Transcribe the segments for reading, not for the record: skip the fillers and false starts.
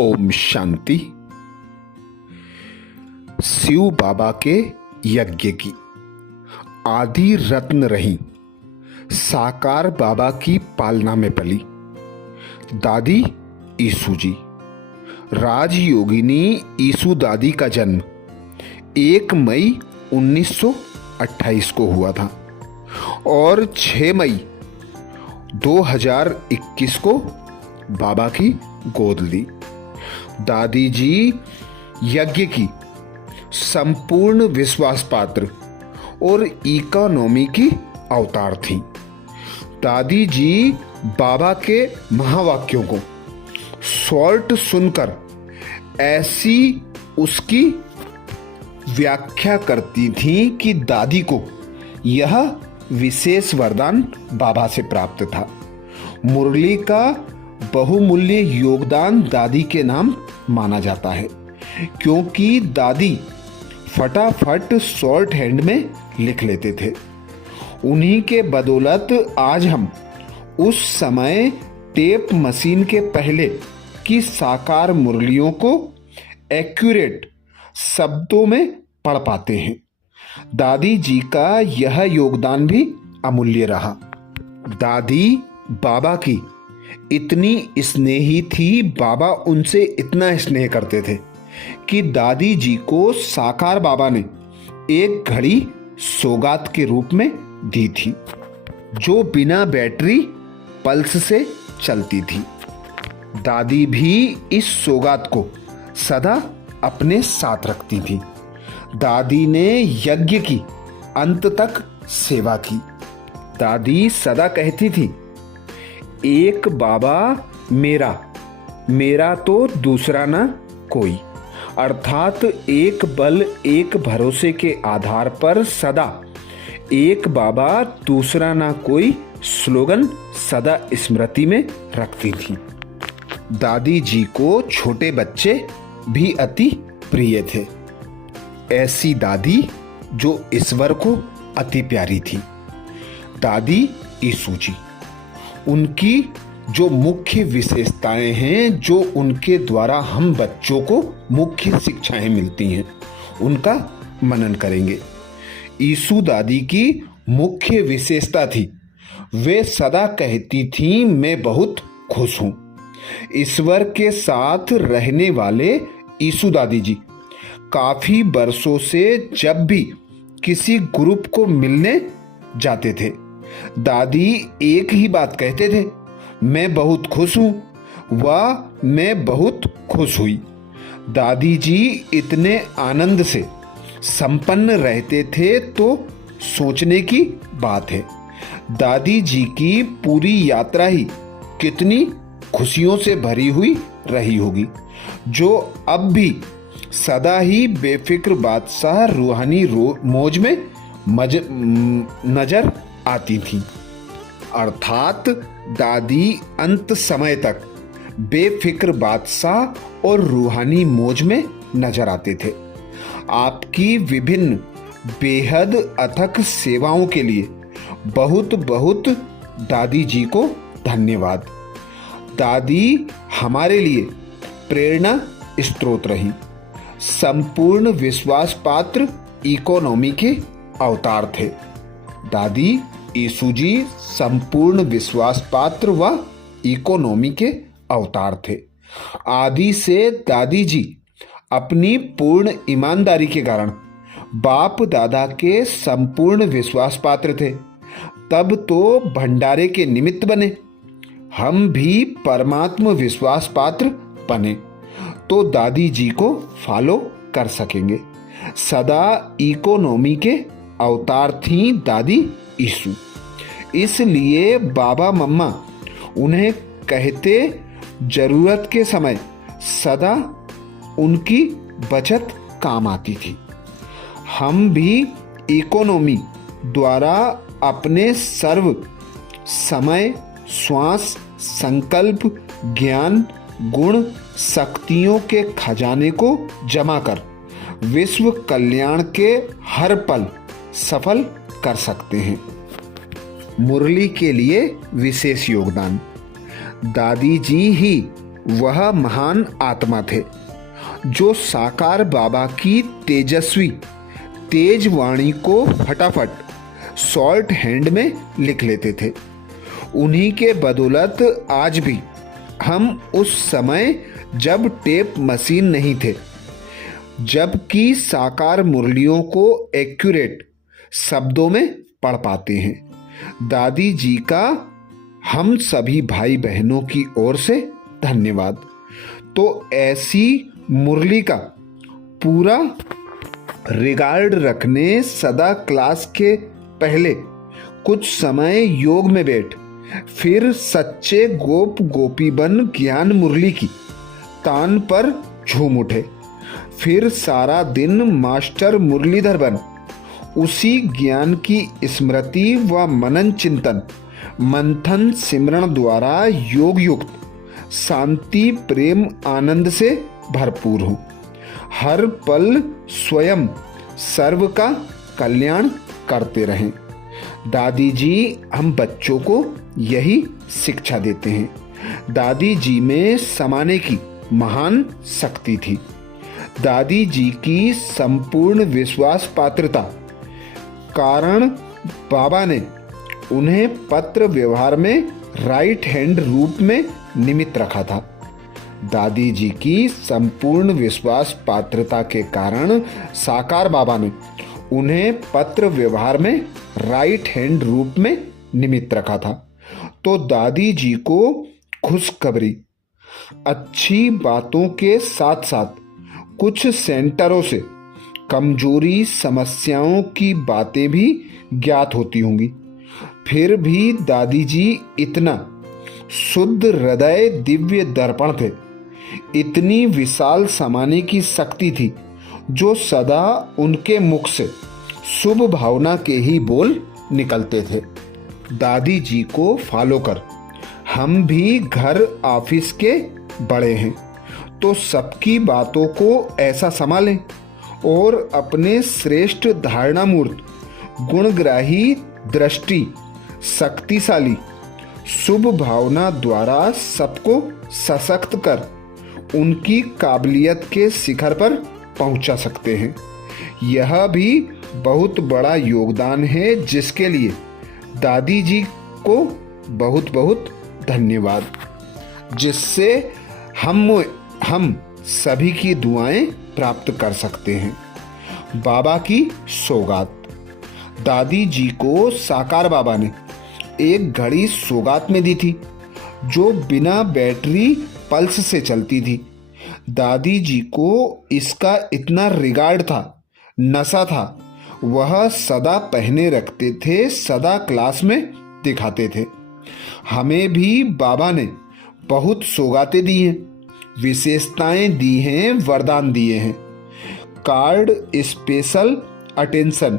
ओम शांति। शिव बाबा के यज्ञ की आदि रत्न रही, साकार बाबा की पालना में पली। दादी ईसु जी, राजयोगिनी ईसु दादी का जन्म 1 मई 1928 को हुआ था और 6 मई 2021 को बाबा की गोद ली। दादी जी यज्ञ की संपूर्ण विश्वास पात्र और इकोनॉमी की अवतार थी। दादी जी बाबा के महावाक्यों को शॉर्ट सुनकर ऐसी उसकी व्याख्या करती थी कि दादी को यह विशेष वरदान बाबा से प्राप्त था। मुरली का बहुमूल्य योगदान दादी के नाम माना जाता है, क्योंकि दादी फटाफट शॉर्ट हैंड में लिख लेते थे। उन्हीं के बदौलत आज हम उस समय टेप मशीन के पहले की साकार मुरलियों को एक्यूरेट शब्दों में पढ़ पाते हैं। दादी जी का यह योगदान भी अमूल्य रहा। दादी बाबा की इतनी स्नेही थी, बाबा उनसे इतना स्नेह करते थे कि दादी जी को साकार बाबा ने एक घड़ी सौगात के रूप में दी थी, जो बिना बैटरी पल्स से चलती थी। दादी भी इस सौगात को सदा अपने साथ रखती थी। दादी ने यज्ञ की अंत तक सेवा की। दादी सदा कहती थी, एक बाबा मेरा, मेरा तो दूसरा ना कोई। अर्थात एक बल एक भरोसे के आधार पर सदा एक बाबा दूसरा ना कोई स्लोगन सदा स्मृति में रखती थी। दादी जी को छोटे बच्चे भी अति प्रिय थे। ऐसी दादी जो ईश्वर को अति प्यारी थी। दादी ईसु जी, उनकी जो मुख्य विशेषताएं हैं, जो उनके द्वारा हम बच्चों को मुख्य शिक्षाएं मिलती हैं, उनका मनन करेंगे। ईसु दादी की मुख्य विशेषता थी, वे सदा कहती थीं, मैं बहुत खुश हूं। ईश्वर के साथ रहने वाले ईसु दादी जी काफी वर्षों से जब भी किसी ग्रुप को मिलने जाते थे, दादी एक ही बात कहते थे, मैं बहुत खुश हूं व मैं बहुत खुश हुई। दादी जी इतने आनंद से संपन्न रहते थे तो सोचने की बात है, दादी जी की पूरी यात्रा ही कितनी खुशियों से भरी हुई रही होगी, जो अब भी सदा ही बेफिक्र बादशाह रूहानी मौज में नजर आती थी। अर्थात दादी अंत समय तक बेफिक्र बादशाह और रूहानी मौज में नजर आते थे। आपकी विभिन्न बेहद अथक सेवाओं के लिए बहुत बहुत दादी जी को धन्यवाद। दादी हमारे लिए प्रेरणा स्रोत रही, संपूर्ण विश्वास पात्र इकोनॉमी के अवतार थे। दादी ईसु जी संपूर्ण विश्वास पात्र व इकोनॉमी के अवतार थे। आदि से दादी जी अपनी पूर्ण ईमानदारी के कारण बाप दादा के संपूर्ण विश्वास पात्र थे। तब तो भंडारे के निमित्त बने, हम भी परमात्म विश्वास पात्र बने तो दादी जी को फॉलो कर सकेंगे। सदा इकोनॉमी के अवतार थी दादी ईसु, इसलिए बाबा मम्मा उन्हें कहते, जरूरत के समय सदा उनकी बचत काम आती थी। हम भी इकोनॉमी द्वारा अपने सर्व समय, श्वास, संकल्प, ज्ञान, गुण, शक्तियों के खजाने को जमा कर विश्व कल्याण के हर पल सफल कर सकते हैं। मुरली के लिए विशेष योगदान। दादी जी ही वह महान आत्मा थे जो साकार बाबा की तेजस्वी तेज वाणी को फटाफट शॉर्ट हैंड में लिख लेते थे। उन्हीं के बदौलत आज भी हम उस समय जब टेप मशीन नहीं थे, जबकि साकार मुरलियों को एक्यूरेट शब्दों में पढ़ पाते हैं। दादी जी का हम सभी भाई बहनों की ओर से धन्यवाद। तो ऐसी मुरली का पूरा रिगार्ड रखने सदा क्लास के पहले कुछ समय योग में बैठ फिर सच्चे गोप गोपी बन ज्ञान मुरली की तान पर झूम उठे। फिर सारा दिन मास्टर मुरलीधर बन उसी ज्ञान की स्मृति व मनन चिंतन मंथन सिमरण द्वारा योग युक्त शांति प्रेम आनंद से भरपूर हो। हर पल स्वयं सर्व का कल्याण करते रहें। दादी जी हम बच्चों को यही शिक्षा देते हैं। दादी जी में समाने की महान शक्ति थी। दादी जी की संपूर्ण विश्वास पात्रता कारण बाबा ने उन्हें पत्र व्यवहार में राइट हैंड रूप में निमित्त रखा था। दादी जी की संपूर्ण विश्वास पात्रता के कारण साकार बाबा ने उन्हें पत्र व्यवहार में राइट हैंड रूप में निमित्त रखा था। तो दादी जी को खुशखबरी अच्छी बातों के साथ साथ कुछ सेंटरों से कमजोरी समस्याओं की बातें भी ज्ञात होती होंगी। फिर भी दादी जी इतना शुद्ध हृदय दिव्य दर्पण थे, इतनी विशाल समाने की शक्ति थी जो सदा उनके मुख से शुभ भावना के ही बोल निकलते थे। दादी जी को फॉलो कर हम भी घर ऑफिस के बड़े हैं तो सबकी बातों को ऐसा संभालें और अपने श्रेष्ठ धारणा मूर्त गुणग्राही दृष्टि शक्तिशाली शुभ भावना द्वारा सबको सशक्त कर उनकी काबिलियत के शिखर पर पहुंचा सकते हैं। यह भी बहुत बड़ा योगदान है जिसके लिए दादी जी को बहुत बहुत धन्यवाद, जिससे हम सभी की दुआएं प्राप्त कर सकते हैं। बाबा की सौगात। दादी जी को साकार बाबा ने एक घड़ी सौगात में दी थी जो बिना बैटरी पल्स से चलती थी। दादी जी को इसका इतना रिगार्ड था, नशा था, वह सदा पहने रखते थे, सदा क्लास में दिखाते थे। हमें भी बाबा ने बहुत सौगातें दी हैं, विशेषताएं दी हैं, वरदान दिए हैं। कार्ड, स्पेशल अटेंशन,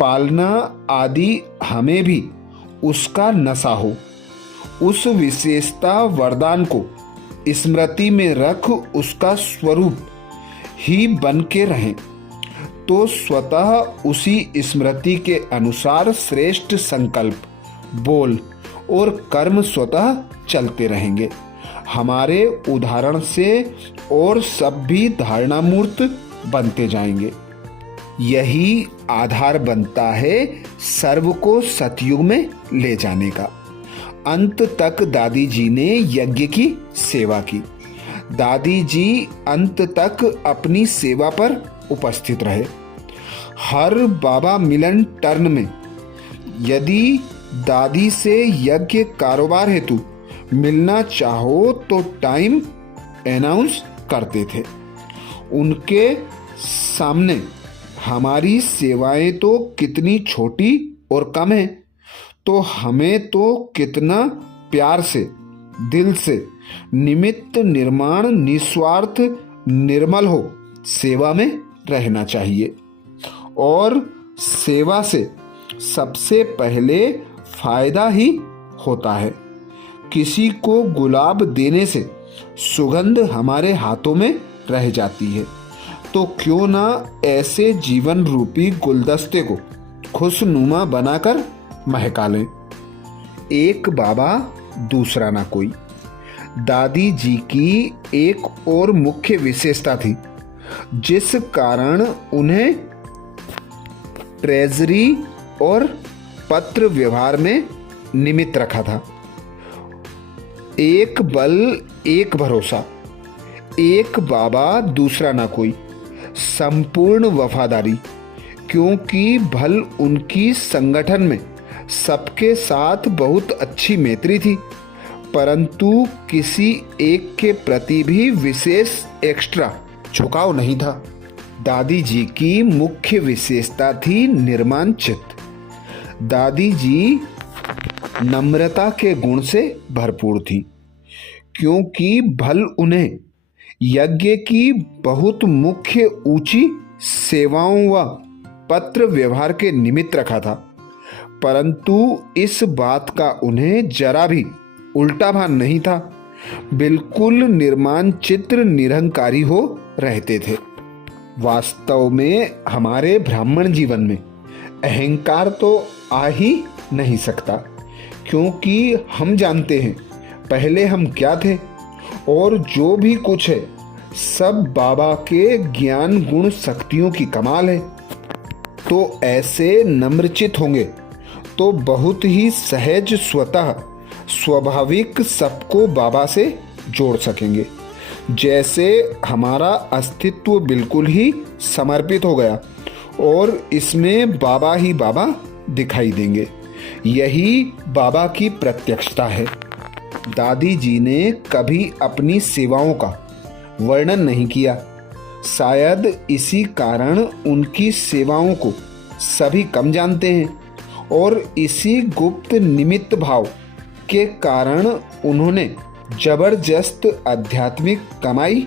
पालना आदि हमें भी उसका नशा हो। उस विशेषता वरदान को स्मृति में रख उसका स्वरूप ही बन के रहें तो स्वतः उसी स्मृति के अनुसार श्रेष्ठ संकल्प, बोल और कर्म स्वतः चलते रहेंगे। हमारे उदाहरण से और सब भी धारणा मूर्त बनते जाएंगे। यही आधार बनता है सर्व को सतयुग में ले जाने का। अंत तक दादी जी ने यज्ञ की सेवा की। दादी जी अंत तक अपनी सेवा पर उपस्थित रहे। हर बाबा मिलन टर्न में यदि दादी से यज्ञ कारोबार हेतु मिलना चाहो तो टाइम अनाउंस करते थे। उनके सामने हमारी सेवाएं तो कितनी छोटी और कम है, तो हमें तो कितना प्यार से, दिल से, निमित्त निर्माण निस्वार्थ निर्मल हो सेवा में रहना चाहिए। और सेवा से सबसे पहले फायदा ही होता है। किसी को गुलाब देने से सुगंध हमारे हाथों में रह जाती है, तो क्यों ना ऐसे जीवन रूपी गुलदस्ते को खुशनुमा बनाकर महका लें। एक बाबा दूसरा ना कोई। दादी जी की एक और मुख्य विशेषता थी, जिस कारण उन्हें ट्रेजरी और पत्र व्यवहार में निमित्त रखा था। एक बल एक भरोसा, एक बाबा दूसरा ना कोई, संपूर्ण वफादारी। क्योंकि भल उनकी संगठन में सबके साथ बहुत अच्छी मैत्री थी, परंतु किसी एक के प्रति भी विशेष एक्स्ट्रा झुकाव नहीं था। दादी जी की मुख्य विशेषता थी निर्माण चित्त। दादी जी नम्रता के गुण से भरपूर थी, क्योंकि भल उन्हें यज्ञ की बहुत मुख्य ऊंची सेवाओं व पत्र व्यवहार के निमित्त रखा था, परंतु इस बात का उन्हें जरा भी उल्टा भान नहीं था। बिल्कुल निर्माण चित्र निरहंकारी हो रहते थे। वास्तव में हमारे ब्राह्मण जीवन में अहंकार तो आ ही नहीं सकता, क्योंकि हम जानते हैं पहले हम क्या थे और जो भी कुछ है सब बाबा के ज्ञान गुण शक्तियों की कमाल है। तो ऐसे नम्रचित होंगे तो बहुत ही सहज स्वतः स्वाभाविक सबको बाबा से जोड़ सकेंगे। जैसे हमारा अस्तित्व बिल्कुल ही समर्पित हो गया और इसमें बाबा ही बाबा दिखाई देंगे। यही बाबा की प्रत्यक्षता है। दादी जी ने कभी अपनी सेवाओं का वर्णन नहीं किया। शायद इसी कारण उनकी सेवाओं को सभी कम जानते हैं और इसी गुप्त निमित्त भाव के कारण उन्होंने जबरदस्त आध्यात्मिक कमाई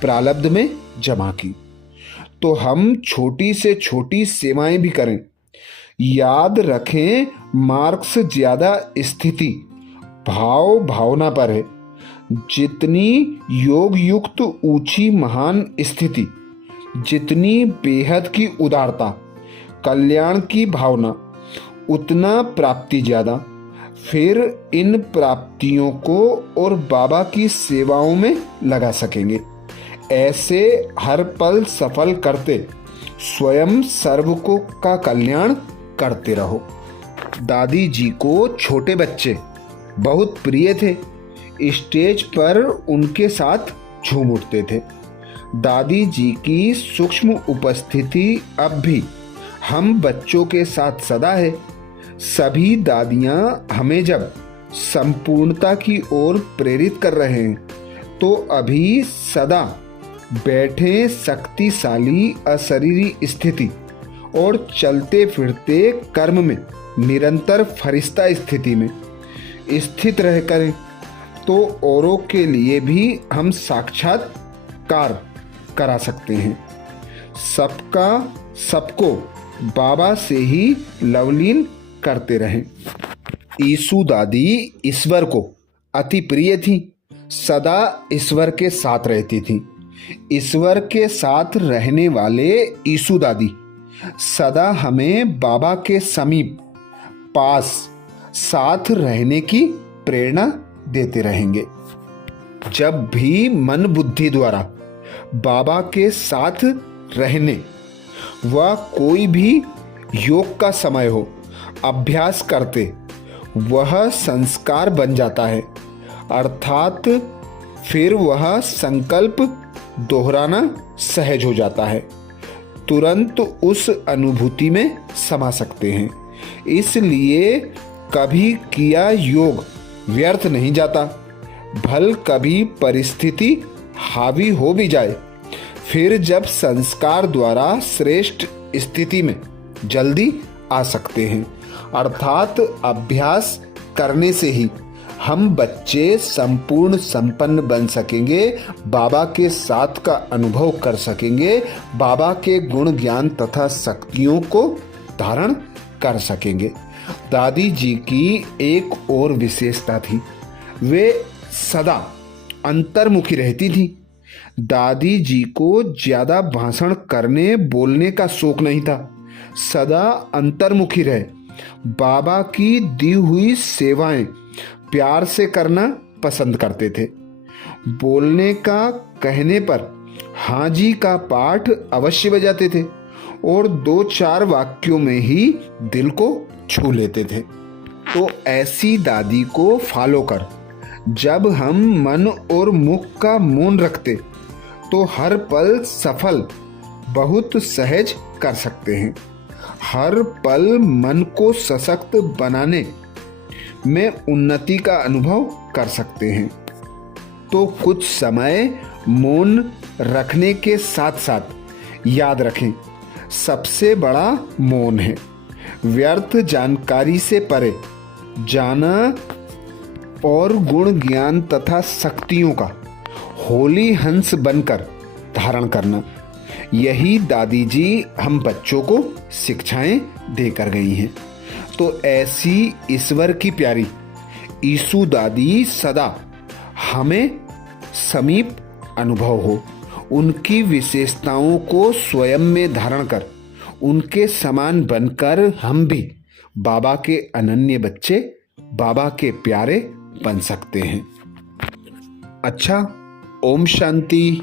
प्रारब्ध में जमा की। तो हम छोटी से छोटी सेवाएं भी करें। याद रखें, मार्क्स ज्यादा स्थिति भाव भावना पर है। जितनी योग युक्त ऊंची महान स्थिति, जितनी बेहद की उदारता, कल्याण की भावना, उतना प्राप्ति ज्यादा। फिर इन प्राप्तियों को और बाबा की सेवाओं में लगा सकेंगे। ऐसे हर पल सफल करते स्वयं सर्व को का कल्याण करते रहो। दादी जी को छोटे बच्चे बहुत प्रिय थे। स्टेज पर उनके साथ झूम उठते थे। दादी जी की सूक्ष्म उपस्थिति अब भी हम बच्चों के साथ सदा है। सभी दादियां हमें जब संपूर्णता की ओर प्रेरित कर रहे हैं, तो अभी सदा बैठे शक्तिशाली अशरीरी स्थिति और चलते फिरते कर्म में निरंतर फरिश्ता स्थिति में स्थित रह करें, तो औरों के लिए भी हम साक्षात्कार करा सकते हैं। सबका सबको बाबा से ही लवलीन करते रहें। ईसु दादी ईश्वर को अति प्रिय थी। सदा ईश्वर के साथ रहती थी। ईश्वर के साथ रहने वाले ईसु दादी सदा हमें बाबा के समीप पास साथ रहने की प्रेरणा देते रहेंगे। जब भी मन बुद्धि द्वारा बाबा के साथ रहने व कोई भी योग का समय हो, अभ्यास करते वह संस्कार बन जाता है, अर्थात फिर वह संकल्प दोहराना सहज हो जाता है। तुरंत उस अनुभूति में समा सकते हैं। इसलिए कभी किया योग व्यर्थ नहीं जाता। भल कभी परिस्थिति हावी हो भी जाए, फिर जब संस्कार द्वारा श्रेष्ठ स्थिति में जल्दी आ सकते हैं। अर्थात अभ्यास करने से ही हम बच्चे संपूर्ण संपन्न बन सकेंगे, बाबा के साथ का अनुभव कर सकेंगे, बाबा के गुण ज्ञान तथा शक्तियों को धारण कर सकेंगे। दादी जी की एक और विशेषता थी, वे सदा अंतर्मुखी रहती थी। दादी जी को ज्यादा भाषण करने बोलने का शौक नहीं था। सदा अंतर्मुखी रहे बाबा की दी हुई सेवाएं प्यार से करना पसंद करते थे। बोलने का कहने पर हाँ जी का पाठ अवश्य बजाते थे और 2-4 वाक्यों में ही दिल को छू लेते थे। तो ऐसी दादी को फॉलो कर जब हम मन और मुख का मौन रखते तो हर पल सफल बहुत सहज कर सकते हैं। हर पल मन को सशक्त बनाने में उन्नति का अनुभव कर सकते हैं। तो कुछ समय मौन रखने के साथ साथ याद रखें, सबसे बड़ा मौन है। व्यर्थ जानकारी से परे जाना और गुण ज्ञान तथा शक्तियों का होली हंस बनकर धारण करना, यही दादी जी हम बच्चों को शिक्षाएं देकर गई हैं। तो ऐसी ईश्वर की प्यारी ईसु दादी सदा हमें समीप अनुभव हो। उनकी विशेषताओं को स्वयं में धारण कर उनके समान बनकर हम भी बाबा के अनन्य बच्चे, बाबा के प्यारे बन सकते हैं। अच्छा, ओम शांति।